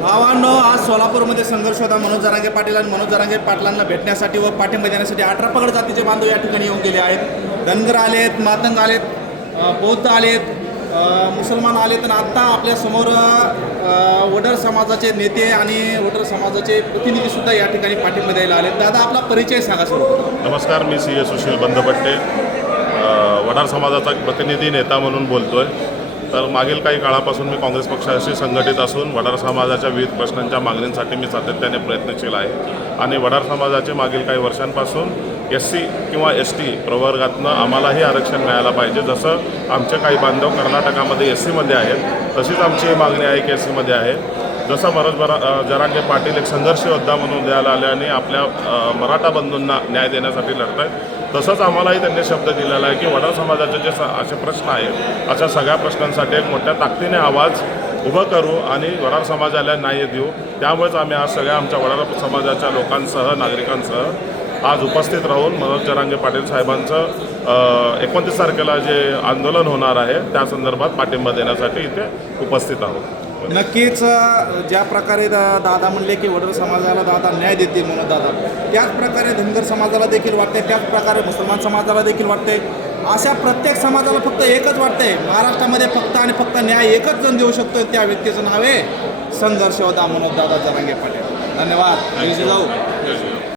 भावांनो आज सोलापूरमध्ये संघर्ष होता. मनोज जरांगे पाटील आणि मनोज जरांगे पाटलांना भेटण्यासाठी व पाठिंबा देण्यासाठी अठरा पगड जातीचे बांधव या ठिकाणी येऊन गेले आहेत. धनगर आलेत मातंग आलेत बौद्ध आलेत मुसलमान आलेत आणि आत्ता आपल्यासमोर अ, वडर समाजाचे नेते आणि वडर समाजाचे प्रतिनिधीसुद्धा या ठिकाणी पाठिंबा द्यायला आलेत. दादा आपला परिचय सांगा सुरू नमस्कार मी सी ए सुशील बंदपट्टे. वडार समाजाचा प्रतिनिधी नेता म्हणून बोलतोय. तर मागील काही काळापासून मी काँग्रेस पक्षाशी संघटित असून वडार समाजाच्या विविध प्रश्नांच्या मागणींसाठी मी सातत्याने प्रयत्नशील आहे. आणि वडार समाजाचे मागील काही वर्षांपासून एस सी किंवा एस टी प्रवर्गातनं आम्हालाही आरक्षण मिळायला पाहिजे. जसं आमचे काही बांधव कर्नाटकामध्ये एस सीमध्ये आहेत तशीच आमची ही मागणी आहे की एस सीमध्ये आहे. जसं मनोज बरा जरांगे पाटील एक संघर्ष योद्धा म्हणून द्यायला आले आणि आपल्या मराठा बंधूंना न्याय देण्यासाठी लढत आहेत तसंच आम्हालाही त्यांनी शब्द दिलेला आहे की वडार समाजाचे जे स- असे प्रश्न आहेत अशा सगळ्या प्रश्नांसाठी एक मोठ्या ताकदीने आवाज उभं करू आणि वडार समाजाला न्याय देऊ. त्यामुळेच आम्ही आज सगळ्या आमच्या वडार समाजाच्या लोकांसह नागरिकांसह आज उपस्थित राहून मनोज जरांगे पाटील साहेबांचं एकोणतीस तारखेला जे आंदोलन होणार आहे त्या संदर्भात पाठिंबा देण्यासाठी इथे उपस्थित आहोत. नक्कीच ज्या प्रकारे दा दादा म्हणले की वडर समाजाला दादा न्याय देतील म्हणून दादा. त्याच प्रकारे धनगर समाजाला देखील वाटते त्याच प्रकारे मुसलमान समाजाला देखील वाटते अशा प्रत्येक समाजाला फक्त एकच वाटतंय. महाराष्ट्रामध्ये फक्त आणि फक्त न्याय एकच जण देऊ शकतो त्या व्यक्तीचं नाव आहे संघर्ष होता मनोज दादा जरांगे पाटील. धन्यवाद. Thank जाऊ